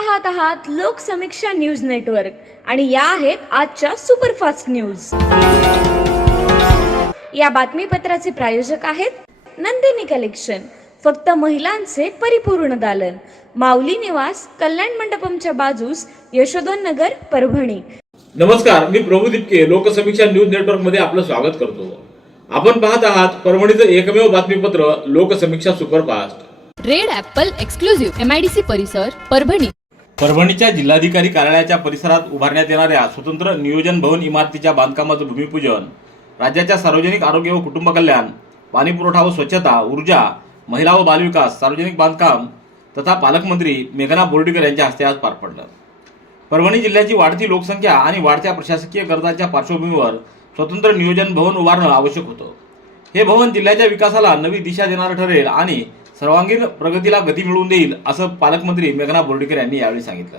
पाहत आहात Loksamiksha news network आणि या आहेत आजच्या सुपरफास्ट न्यूज। या बातमीपत्राचे प्रायोजक आहेत नंदिनी कलेक्शन, फक्त महिलांचे परिपूर्ण दालन, माऊली निवास, कल्याण मंडपमच्या बाजूस, यशोधन नगर, परभणी। नमस्कार, मी प्रभू दिपके लोकसमीक्षा न्यूज नेटवर्क मध्ये आपलं स्वागत करतो। आपण पाहत आहात परभणीचं एकमेव बातमीपत्र Loksamiksha superfast. Red Apple exclusive MIDC परिसर परभणी। परभणीच्या जिल्हाधिकारी कार्यालयाच्या परिसरात उभारण्यात येणाऱ्या स्वतंत्र नियोजन भवन इमारतीच्या बांधकामाचं भूमिपूजन राज्याच्या सार्वजनिक आरोग्य व कुटुंब कल्याण, पाणी पुरवठा व स्वच्छता, ऊर्जा, महिला व बालविकास, सार्वजनिक बांधकाम तथा पालकमंत्री मेघना बोर्डीकर यांच्या हस्ते आज पार पडलं। परभणी जिल्ह्याची वाढती लोकसंख्या आणि वाढत्या प्रशासकीय गरजांच्या पार्श्वभूमीवर स्वतंत्र नियोजन भवन उभारणं आवश्यक होतं। हे भवन जिल्ह्याच्या विकासाला नवी दिशा देणारं ठरेल आणि सर्वांगीण प्रगतीला गती मिळवून देईल, असं पालकमंत्री मेघना बोर्डीकर यांनी यावेळी सांगितलं।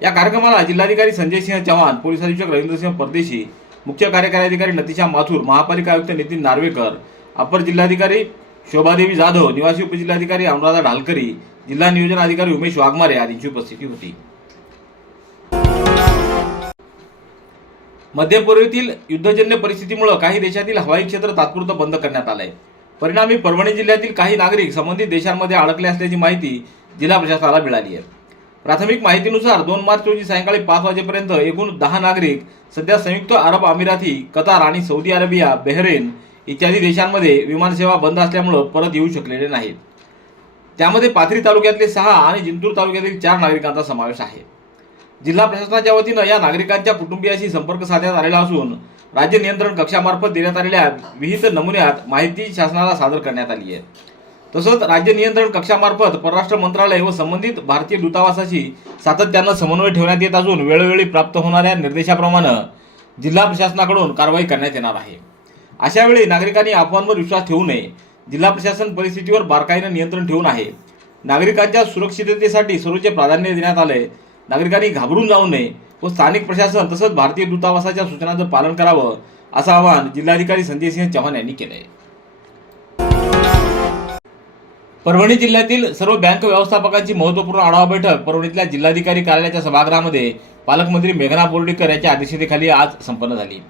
या कार्यक्रमाला जिल्हाधिकारी संजय सिंह चव्हाण, पोलीस अधीक्षक रवींद्रसिंह परदेशी, मुख्य कार्यकारी अधिकारी नतीशा माथुर, महापालिका आयुक्त नितीन नार्वेकर, अपर जिल्हाधिकारी शोभादेवी जाधव, निवासी उपजिल्हाधिकारी अनुराधा ढालकरी, जिल्हा नियोजन अधिकारी उमेश वाघमारे आदींची उपस्थिती होती। मध्य पूर्वेतील युद्धजन्य परिस्थितीमुळे काही देशातील हवाई क्षेत्र तात्पुरतं बंद करण्यात आलंय। परिणामी परभणी जिल्ह्यातील काही नागरिक संबंधित देशांमध्ये अडकले असल्याची माहिती जिल्हा प्रशासनाला मिळाली आहे। प्राथमिक माहितीनुसार 2 मार्च रोजी सायंकाळी 5 वाजेपर्यंत एकूण 10 नागरिक सध्या संयुक्त अरब अमिराती, कतार आणि सौदी अरेबिया, बहरेन इत्यादी देशांमध्ये विमानसेवा बंद असल्यामुळे परत येऊ शकलेले नाहीत। त्यामध्ये पाथरी तालुक्यातले 6 आणि जिंतूर तालुक्यातील 4 नागरिकांचा समावेश आहे। जिल्हा प्रशासनाच्या वतीनं या नागरिकांच्या कुटुंबियाशी संपर्क साधण्यात आलेला असून राज्य नियंत्रण कक्षामार्फत देण्यात आलेल्या विहित नमुन्यात माहिती शासनाला सादर करण्यात आली आहे। तसंच राज्य नियंत्रण कक्षामार्फत परराष्ट्र मंत्रालय व संबंधित भारतीय दूतावासाशी सातत्यानं समन्वय ठेवण्यात येत असून वेळोवेळी प्राप्त होणाऱ्या निर्देशाप्रमाणे जिल्हा प्रशासनाकडून कारवाई करण्यात येणार आहे। अशा वेळी नागरिकांनी अफवांवर विश्वास ठेवू नये। जिल्हा प्रशासन परिस्थितीवर बारकाईनं नियंत्रण ठेवून आहे। नागरिकांच्या सुरक्षिततेसाठी सर्वोच्च प्राधान्य देण्यात आले। नागरिकांनी घाबरून जाऊ नये व स्थानिक प्रशासन तसंच भारतीय दूतावासाच्या सूचनांचं पालन करावं, असं आवाहन जिल्हाधिकारी संजय सिंह चव्हाण यांनी केलंय। परभणी जिल्ह्यातील सर्व बँक व्यवस्थापकांची महत्त्वपूर्ण आढावा बैठक परभणीतल्या जिल्हाधिकारी कार्यालयाच्या सभागृहामध्ये पालकमंत्री मेघना बोर्डीकर यांच्या अध्यक्षतेखाली आज संपन्न झाली।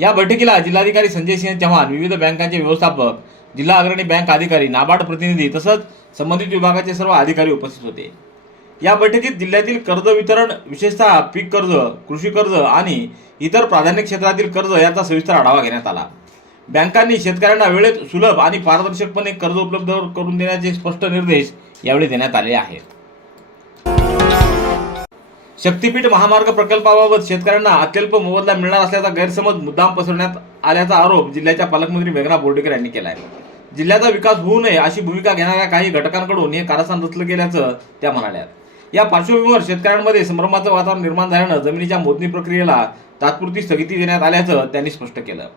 या बैठकीला जिल्हाधिकारी संजय सिंह चव्हाण, विविध बँकांचे व्यवस्थापक, जिल्हा अग्रणी बँक अधिकारी, नाबार्ड प्रतिनिधी तसंच संबंधित विभागाचे सर्व अधिकारी उपस्थित होते। या बैठकीत जिल्ह्यातील कर्ज वितरण, विशेषतः पीक कर्ज, कृषी कर्ज आणि इतर प्राधान्य क्षेत्रातील कर्ज याचा सविस्तर आढावा घेण्यात आला। बँकांनी शेतकऱ्यांना वेळेत सुलभ आणि पारदर्शकपणे कर्ज उपलब्ध करून देण्याचे स्पष्ट निर्देश यावेळी देण्यात आले आहेत। शक्तीपीठ महामार्ग प्रकल्पाबाबत शेतकऱ्यांना अत्यल्प मोबदला मिळणार असल्याचा गैरसमज मुद्दाम पसरवण्यात आल्याचा आरोप जिल्ह्याच्या पालकमंत्री मेघना बोर्डीकर यांनी केला आहे। जिल्ह्याचा विकास होऊ नये अशी भूमिका घेणाऱ्या काही घटकांकडून हे कारस्थान रचलं गेल्याचं त्या म्हणाल्या। या पार्श्वभूमीवर शेतकऱ्यांमध्ये संभ्रमाचं वातावरण निर्माण झाल्यानं जमिनीच्या मोजणी प्रक्रियेला तात्पुरती स्थगिती देण्यात आल्याचं त्यांनी स्पष्ट केलं।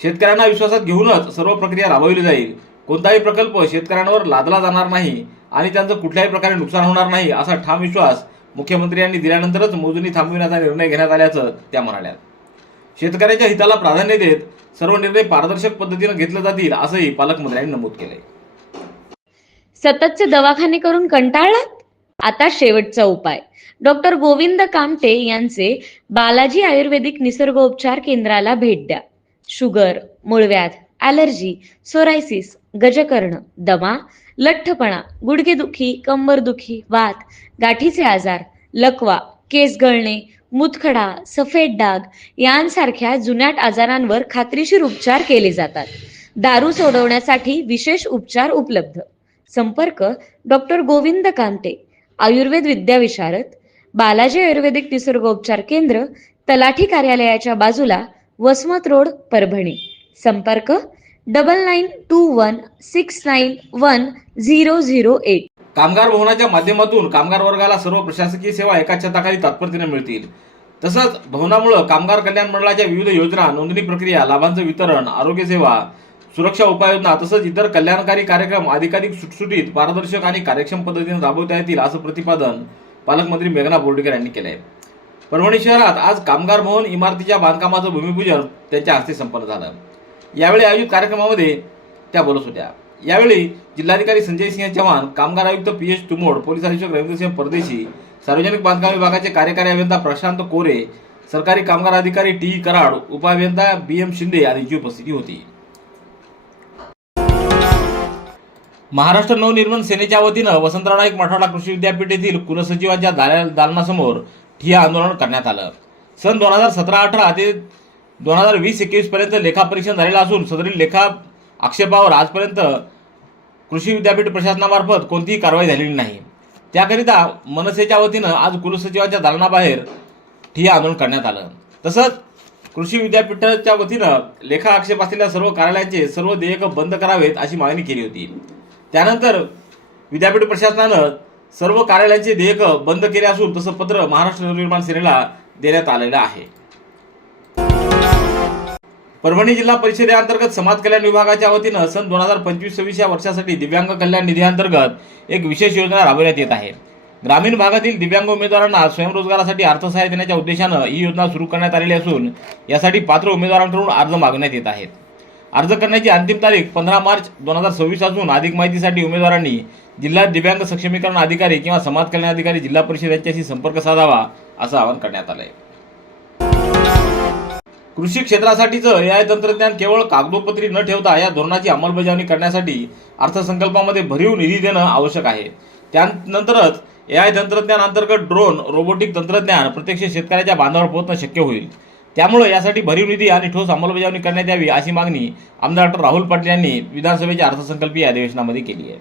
शेतकऱ्यांना विश्वासात घेऊनच सर्व प्रक्रिया राबवली जाईल। कोणताही प्रकल्प शेतकऱ्यांवर लादला जाणार नाही आणि त्यांचं कुठल्याही प्रकारे नुकसान होणार नाही असा ठाम विश्वास मुख्यमंत्री यांनी दिल्यानंतरच मोजणी थांबविण्याचा निर्णय घेण्यात आल्याचं त्या म्हणाल्या। शेतकऱ्यांच्या हिताला प्राधान्य देत सर्व निर्णय पारदर्शक पद्धतीने घेतले जातील असंही पालकमंत्र्यांनी नमूद केलंय। सततचे दवाखाने करून कंटाळलात? आता शेवटचा उपाय। डॉक्टर गोविंद कामटे यांचे बालाजी आयुर्वेदिक निसर्गोपचार केंद्राला भेट द्या। शुगर, मूळव्याध, ॲलर्जी, सोरायसिस, गजकर्ण, दमा, लठ्ठपणा, गुडघेदुखी, कंबरदुखी, वात, गाठीचे आजार, लकवा, केस गळणे, मुतखडा, सफेद डाग यांसारख्या जुनाट आजारांवर खात्रीशीर उपचार केले जातात। दारू सोडवण्यासाठी विशेष उपचार उपलब्ध। संपर्क डॉक्टर गोविंद कामटे, आयुर्वेद विद्याविशारद, बालाजी आयुर्वेदिक निसर्गोपचार केंद्र, तलाठी कार्यालयाच्या बाजूला, वसमत रोड, परभणी। संपर्क 9921691008। कामगार भवनाच्या माध्यमातून कामगार वर्गाला सर्व प्रशासकीय सेवा एका छताखाली तात्परतेने मिळतील। तसंच भवनामुळे कामगार कल्याण मंडळाच्या विविध योजना, नोंदणी प्रक्रिया, लाभांचं वितरण, आरोग्य सेवा, सुरक्षा उपाययोजना तसंच इतर कल्याणकारी कार्यक्रम अधिकाधिक सुटसुटीत, पारदर्शक आणि कार्यक्षम पद्धतीने राबवता येतील असं प्रतिपादन पालकमंत्री मेघना बोर्डीकर यांनी केलंय। परभणी शहरात आज कामगार भवन इमारतीच्या बांधकामाचं भूमिपूजन त्यांच्या हस्ते संपन्न झालं। यावेळी आयोजित कार्यक्रमामध्ये त्या बोलत होत्या। यावेळी जिल्हाधिकारी संजय सिंह चव्हाण, कामगार आयुक्त PS तुमोड, पोलीस अधीक्षक रवींद्रसिंह परदेशी, सार्वजनिक बांधकाम विभागाचे कार्यकारी अभियंता प्रशांत कोरे, सरकारी कामगार अधिकारी टी कराड, उपअभियंता BM शिंदे आदींची उपस्थिती होती. महाराष्ट्र नवनिर्माण सेनेच्या वतीनं वसंतराव नाईक मराठवाडा कृषी विद्यापीठ येथील कुलसचिवांच्या दालनासमोर ठिय्या आंदोलन करण्यात आलं. सन 2017-18 ते 2020-21 पर्यंत लेखा परीक्षण झालेलं असून सदरील लेखा आक्षेपावर आजपर्यंत कृषी विद्यापीठ प्रशासनामार्फत कोणतीही कारवाई झालेली नाही. त्याकरिता मनसेच्या वतीनं आज कुलसचिवांच्या दालनाबाहेर ठिय्या आंदोलन करण्यात आलं. तसंच कृषी विद्यापीठाच्या वतीनं लेखा आक्षेप असलेल्या सर्व कार्यालयांचे सर्व देयक बंद करावेत अशी मागणी केली होती. त्यानंतर विद्यापीठ प्रशासनानं सर्व कार्यालयांचे देयक बंद केले असून तसं पत्र महाराष्ट्र नवनिर्माण सेनेला देण्यात आलेलं आहे. परभणी जिल्हा परिषदेअंतर्गत समाज कल्याण विभागाच्या वतीनं सन 2025-26 या वर्षासाठी दिव्यांग कल्याण निधीअंतर्गत एक विशेष योजना राबवण्यात येत आहे. ग्रामीण भागातील दिव्यांग उमेदवारांना स्वयंरोजगारासाठी अर्थसहाय्य देण्याच्या उद्देशानं ही योजना सुरू करण्यात आलेली असून यासाठी पात्र उमेदवारांकडून अर्ज मागवण्यात येत आहेत. अर्ज करण्याची अंतिम तारीख 15 मार्च 2026 असून अधिक माहितीसाठी उमेदवारांनी जिल्हा दिव्यांग सक्षमीकरण अधिकारी किंवा समाज कल्याण अधिकारी जिल्हा परिषद यांच्याशी संपर्क साधावा असं आवाहन करण्यात आलंय. कृषी क्षेत्रासाठीचं AI तंत्रज्ञान केवळ कागदोपत्री न ठेवता या धोरणाची अंमलबजावणी करण्यासाठी अर्थसंकल्पामध्ये भरीव निधी देणं आवश्यक आहे. त्यानंतरच AI तंत्रज्ञान अंतर्गत ड्रोन, रोबोटिक तंत्रज्ञान प्रत्यक्ष शेतकऱ्याच्या बांधावर पोहोचणं शक्य होईल. त्यामुळे यासाठी भरीव निधी आणि ठोस अंमलबजावणी करण्यात यावी अशी मागणी आमदार डॉ. राहुल पाटील यांनी विधानसभेच्या अर्थसंकल्पीय अधिवेशनामध्ये केली आहे.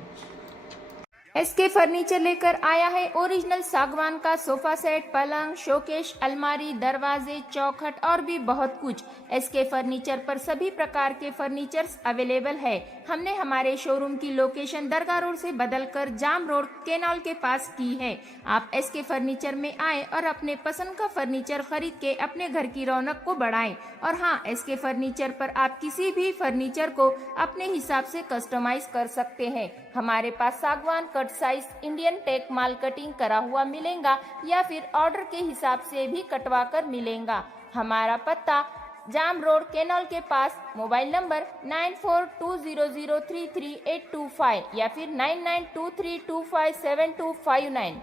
SK फर्नीचर लेकर आया है ओरिजिनल सागवान का सोफा सेट, पलंग, शोकेश, अलमारी, दरवाजे, चौखट और भी बहुत कुछ. SK फर्नीचर पर सभी प्रकार के फर्नीचर्स अवेलेबल है. हमने हमारे शोरूम की लोकेशन दरगाह रोड से बदलकर जाम रोड केनाल के पास की है. आप SK फर्नीचर में आए और अपने पसंद का फर्नीचर खरीद के अपने घर की रौनक को बढ़ाएं. और हाँ, SK फर्नीचर पर आप किसी भी फर्नीचर को अपने हिसाब से कस्टमाइज कर सकते हैं. हमारे पास सागवान कट साइज इंडियन टेक माल कटिंग करा हुआ मिलेगा या फिर ऑर्डर के हिसाब से भी कटवा कर मिलेगा. हमारा पत्ता जाम रोड केनॉल के पास. मोबाइल नंबर 9420033825 या फिर 9923257259.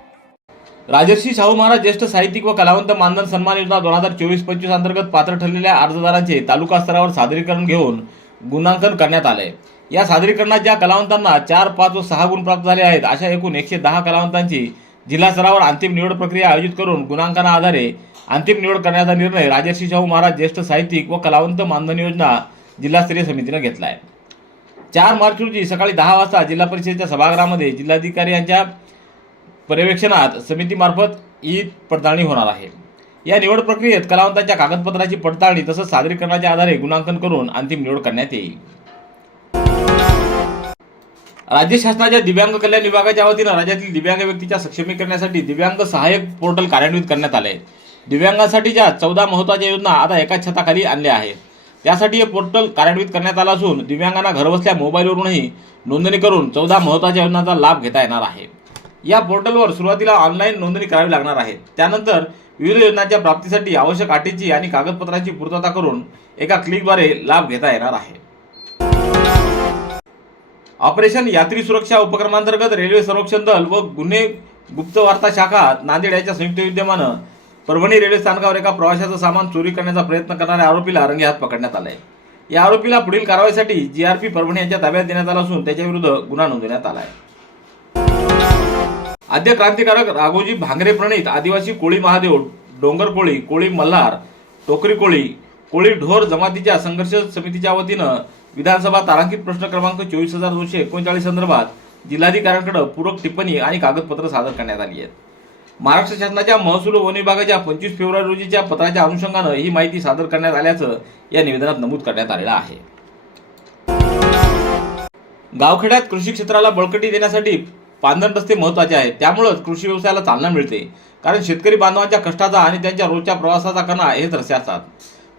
राजर्षी शाहू महाराज ज्येष्ठ साहित्यिक व कलावंत मानधन सन्मान योजना 2024-25 अंतर्गत पात्र ठरलेल्या अर्जदारांचे तालुका स्तरावर सादरीकरण घेऊन गुणांकन करण्यात आले. या सादरीकरणात ज्या कलावंतांना 4, 5 व 6 गुण प्राप्त झाले आहेत अशा एकूण 110 कलावंतांची जिल्हा स्तरावर अंतिम निवड प्रक्रिया आयोजित करून गुणांकना आधारे अंतिम निवड करण्याचा निर्णय राजर्षी शाहू महाराज ज्येष्ठ साहित्यिक व कलावंत मानधन योजना जिल्हास्तरीय समितीने घेतला आहे. 4 मार्च रोजी सकाळी 10 वाजता जिल्हा परिषदेच्या सभागृहामध्ये जिल्हाधिकारी यांच्या पर्यवेक्षणात समितीमार्फत ई पडताळणी होणार आहे. या निवड प्रक्रियेत कलावंतांच्या कागदपत्राची पडताळणी तसंच सादरीकरणाच्या आधारे गुणांकन करून अंतिम निवड करण्यात येईल. राज्य शासनाच्या दिव्यांग कल्याण विभागाच्या वतीनं राज्यातील दिव्यांग व्यक्तीच्या सक्षमीकरणासाठी दिव्यांग सहाय्यक पोर्टल कार्यान्वित करण्यात आले. दिव्यांगांसाठीच्या 14 महत्त्वाच्या योजना आता एकाच छताखाली आणल्या आहेत. त्यासाठी हे पोर्टल कार्यान्वित करण्यात आलं असून दिव्यांगांना घरबसल्या मोबाईलवरूनही नोंदणी करून 14 महत्त्वाच्या योजनांचा लाभ घेता येणार आहे. या पोर्टलवर सुरुवातीला ऑनलाईन नोंदणी करावी लागणार आहे. त्यानंतर विविध योजनांच्या प्राप्तीसाठी आवश्यक अटीची आणि कागदपत्रांची पूर्तता करून एका क्लिकद्वारे लाभ घेता येणार आहे. ऑपरेशन यात्री सुरक्षा उपक्रमांतर्गत रेल्वे संरक्षण दल व गुन्हे गुप्त वार्ता शाखा नांदेड यांच्या संयुक्त विद्यमानं परभणी रेल्वे स्थानकावर एका प्रवाशाचं सामान चोरी करण्याचा प्रयत्न करणाऱ्या आरोपीला रंगेहात पकडण्यात आलाय. या आरोपीला पुढील कारवाईसाठी GRP परभणी यांच्या ताब्यात देण्यात आला असून त्याच्याविरुद्ध गुन्हा नोंदवण्यात आलाय. आद्य क्रांतिकारक राघोजी भांगरे प्रणीत आदिवासी कोळी महादेव, डोंगर कोळी, कोळी मल्हार, टोकरी कोळी, कोळी ढोर जमातीच्या संघर्ष समितीच्या वतीनं विधानसभा तारांकित प्रश्न क्रमांक 24,239 संदर्भात जिल्हाधिकाऱ्यांकडे पूरक टिप्पणी आणि कागदपत्र सादर करण्यात आली आहेत. महाराष्ट्र शासनाच्या महसूल व वन विभागाच्या 25 फेब्रुवारी रोजीच्या पत्राच्या अनुषंगानं ही माहिती सादर करण्यात आल्याचं या निवेदनात नमूद करण्यात आलेलं आहे. गावखेड्यात कृषी क्षेत्राला बळकटी देण्यासाठी पांधन रस्ते महत्त्वाचे आहेत. त्यामुळेच कृषी व्यवसायाला चालना मिळते. कारण शेतकरी बांधवांच्या कष्टाचा आणि त्यांच्या रोजच्या प्रवासाचा कणा हेच रस्ते असतात.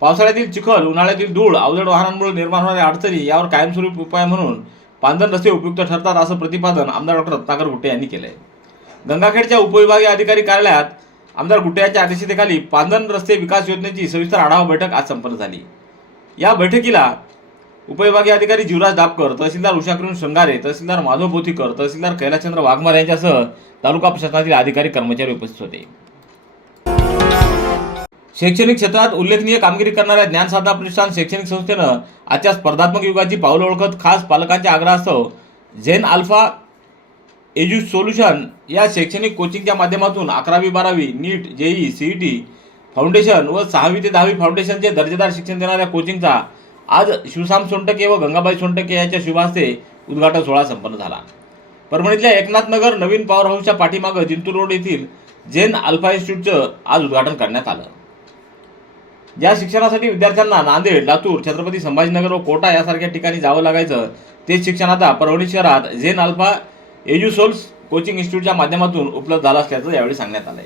पावसाळ्यातील चिखल, उन्हाळ्यातील धूळ, अवजड वाहनांमुळे निर्माण होणाऱ्या अडचणी यावर कायमस्वरूपी उपाय म्हणून पांधन रस्ते उपयुक्त ठरतात असं प्रतिपादन आमदार डॉ. रत्नाकर गुट्टे यांनी केलंय. गंगाखेडच्या उपविभागीय अधिकारी कार्यालयात आमदार गुट्टे यांच्या अध्यक्षतेखाली पांधन रस्ते विकास योजनेची सविस्तर आढावा बैठक आज संपन्न झाली. या बैठकीला उपविभागीय अधिकारी जीवराज डापकर, तहसीलदार उषाकिरण शृंगारे, तहसीलदार माधव बोथीकर, तहसीलदार कैलासचंद्र वाघमारे यांच्यासह तालुका प्रशासनातील अधिकारी कर्मचारी उपस्थित होते. शैक्षणिक क्षेत्रात उल्लेखनीय कामगिरी करणाऱ्या ज्ञानसाधना प्रतिष्ठान शैक्षणिक संस्थेनं आजच्या स्पर्धात्मक युगाची पावलं ओळखत खास पालकांच्या आग्रहास्तव झेन अल्फा एज्यू सोल्युशन या शैक्षणिक कोचिंगच्या माध्यमातून 11वी-12वी नीट, जेईई, सीईटी फाउंडेशन व 6वी ते 10वी फाउंडेशनचे दर्जेदार शिक्षण देणाऱ्या कोचिंगचा आज शिवसाम सोनटके व गंगाबाई सोनटके यांच्या शुभाहस्ते उद्घाटन सोहळा संपन्न झाला. परभणीतल्या एकनाथनगर नवीन पॉवर हाऊसच्या पाठीमागं जिंतूर रोड येथील झेन अल्फा इन्स्टिट्यूटचं आज उद्घाटन करण्यात आलं. ज्या शिक्षणासाठी विद्यार्थ्यांना नांदेड, लातूर, छत्रपती संभाजीनगर व कोटा यासारख्या ठिकाणी जावं लागायचं तेच शिक्षण आता परभणी शहरात झेन अल्फा एज्युसोल्स कोचिंग इन्स्टिट्यूटच्या माध्यमातून उपलब्ध झालं असल्याचं यावेळी सांगण्यात आलंय.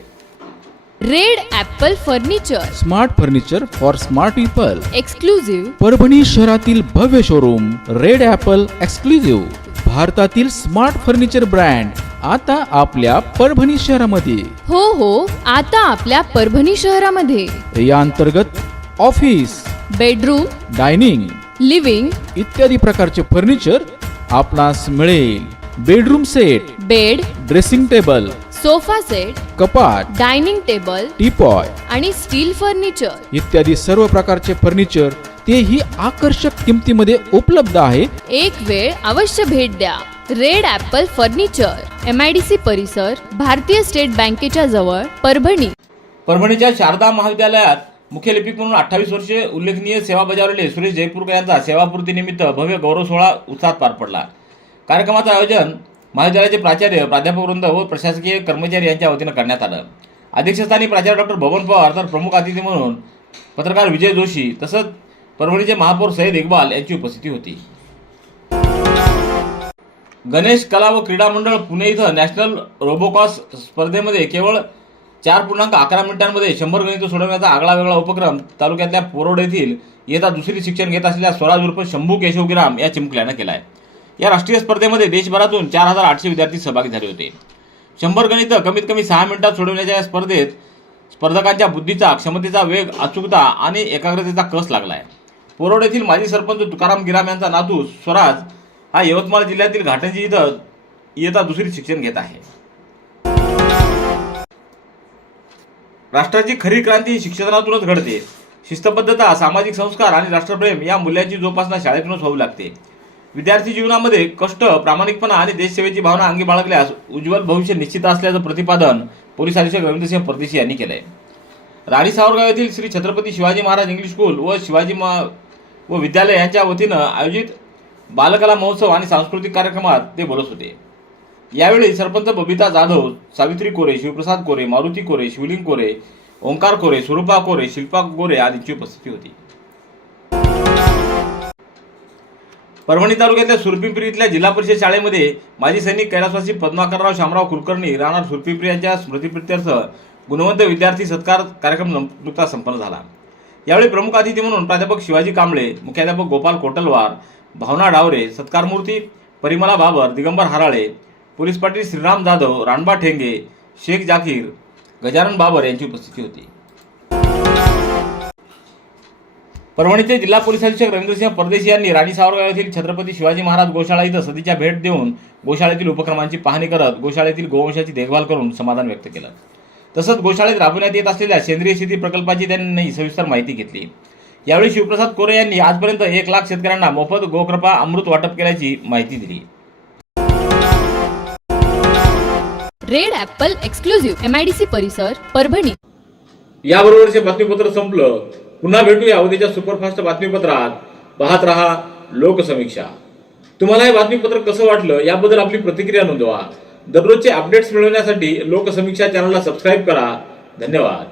Red Apple furniture, smart furniture for smart people. Exclusive Parbhani शहरातील भव्य शोरूम रेड ॲपल एक्सक्लुझिव्ह, भारतातील स्मार्ट फर्निचर ब्रँड आता आपल्या परभणी शहरामध्ये. हो, आता आपल्या परभणी शहरामध्ये. या अंतर्गत ऑफिस, बेडरूम, डायनिंग, लिव्हिंग इत्यादी प्रकारचे फर्निचर आपणास मिळेल. Bedroom set, bed, dressing table, sofa set, कपाट, डायनिंग टेबल टीपॉय आणि स्टील फर्निचर इत्यादी सर्व प्रकारचे फर्निचर तेही आकर्षक किमतीमध्ये उपलब्ध आहे. एक वेळ अवश्य भेट द्या. रेड ॲपल फर्निचर, MIDC परिसर, भारतीय स्टेट बँकेच्या जवळ, परभणी. परभणीच्या शारदा महाविद्यालयात मुख्य लिपिक म्हणून 28 वर्षे उल्लेखनीय सेवा बजावलेले सुरेश जयपूरकर यांचा सेवापूर्तीनिमित्त भव्य गौरव सोहळा उत्साहात पार पडला. कार्यक्रमाचं आयोजन महाविद्यालयाचे प्राचार्य, प्राध्यापकवृंद व प्रशासकीय कर्मचारी यांच्या वतीनं करण्यात आलं. अध्यक्षस्थानी प्राचार्य डॉक्टर बबन पवार तर प्रमुख अतिथी म्हणून पत्रकार विजय जोशी तसंच परभणीचे महापौर सईद इक्बाल यांची उपस्थिती होती. गणेश कला व क्रीडा मंडळ पुणे इथं नॅशनल रोबोकॉस स्पर्धेमध्ये केवळ 4.11 मिनिटांमध्ये 100 गणितं सोडवण्याचा आगळा वेगळा उपक्रम तालुक्यातल्या पोरोड येथील इयत्ता दुसरी शिक्षण घेत असलेल्या स्वराज उर्फ शंभू केशवगिराम या चिमुकल्यानं केलाय. या राष्ट्रीय स्पर्धेमध्ये देशभरातून 4,800 विद्यार्थी सहभागी झाले होते. 100 गणितं कमीत कमी 6 मिनिटात सोडवण्याच्या या स्पर्धेत स्पर्धकांच्या बुद्धीचा, क्षमतेचा वेग, अचूकता आणि एकाग्रतेचा कस लागलाय. पोरोड येथील माजी सरपंच तुकाराम गिराम यांचा नातू स्वराज हा यवतमाळ जिल्ह्यातील घाटंजी इथं इयत्ता दुसरी शिक्षण घेत आहे. राष्ट्राची खरी क्रांती शिक्षणातूनच घडते. शिस्तबद्धता, सामाजिक संस्कार आणि राष्ट्रप्रेम या मूल्यांची जोपासना शाळेतूनच होऊ लागते. विद्यार्थी जीवनामध्ये कष्ट, प्रामाणिकपणा आणि देशसेवेची भावना अंगी बाळगल्यास उज्ज्वल भविष्य निश्चित असल्याचं प्रतिपादन पोलीस अधीक्षक रवींद्रसिंह परदेशी यांनी केलंय. राणी सावरगाव येथील श्री छत्रपती शिवाजी महाराज इंग्लिश स्कूल व शिवाजी व विद्यालय यांच्या वतीनं आयोजित बालकला महोत्सव आणि सांस्कृतिक कार्यक्रमात ते बोलत होते. यावेळी सरपंच बबिता जाधव, सावित्री कोरे, शिवप्रसाद कोरे, मारुती कोरे, शिवलिंग कोरे, ओंकार कोरे, स्वरूपा कोरे, शिल्पा गोरे आदींची उपस्थिती होती. परभणी तालुक्यातल्या सुरपिंपरी इथल्या जिल्हा परिषद शाळेमध्ये माजी सैनिक कैलासवासी पद्माकरराव शामराव कुलकर्णी राहणार सुरपिंपरी यांच्या स्मृतिप्रित्यर्थ गुणवंत विद्यार्थी सत्कार कार्यक्रम नुकताच संपन्न झाला. यावेळी प्रमुख अतिथी म्हणून प्राध्यापक शिवाजी कांबळे, मुख्याध्यापक गोपाल कोटलवार, भावना डावरे, सत्कारमूर्ती परिमला बाबर, दिगंबर हराळे, पोलीस पाटील श्रीराम जाधव, राणबा ठेंगे, शेख जाकीर, गजानन बाबर यांची उपस्थिती होती. परभणीचे जिल्हा पोलीस अधीक्षक रवींद्रसिंह परदेशी यांनी राणी सावरगाव येथील छत्रपती शिवाजी महाराज गोशाळा इथं सदिच्छा भेट देऊन गोशाळेतील उपक्रमांची पाहणी करत गोशाळेतील गोवंशाची देखभाल करून समाधान व्यक्त केलं. तसंच गोशाळेत राबवण्यात येत असलेल्या सेंद्रिय शेती प्रकल्पाची त्यांनी सविस्तर माहिती घेतली. यावेळी शिवप्रसाद कोरे यांनी आजपर्यंत 1 लाख शेतकऱ्यांना मोफत गोकृपा अमृत वाटप केल्याची माहिती दिली. रेड ॲपल एक्सक्लुझिव्ह, MIDC परिसर, परभणी. याबरोबरचे बातमीपत्र संपलं. पुन्हा भेटूया उद्याच्या सुपरफास्ट बातमीपत्रात. पाहत रहा लोकसमीक्षा. तुम्हाला हे बातमीपत्र कसं वाटलं याबद्दल आपली प्रतिक्रिया नोंदवा. दररोजचे अपडेट्स मिळवण्यासाठी लोकसमीक्षा चॅनलला सबस्क्राईब करा. धन्यवाद.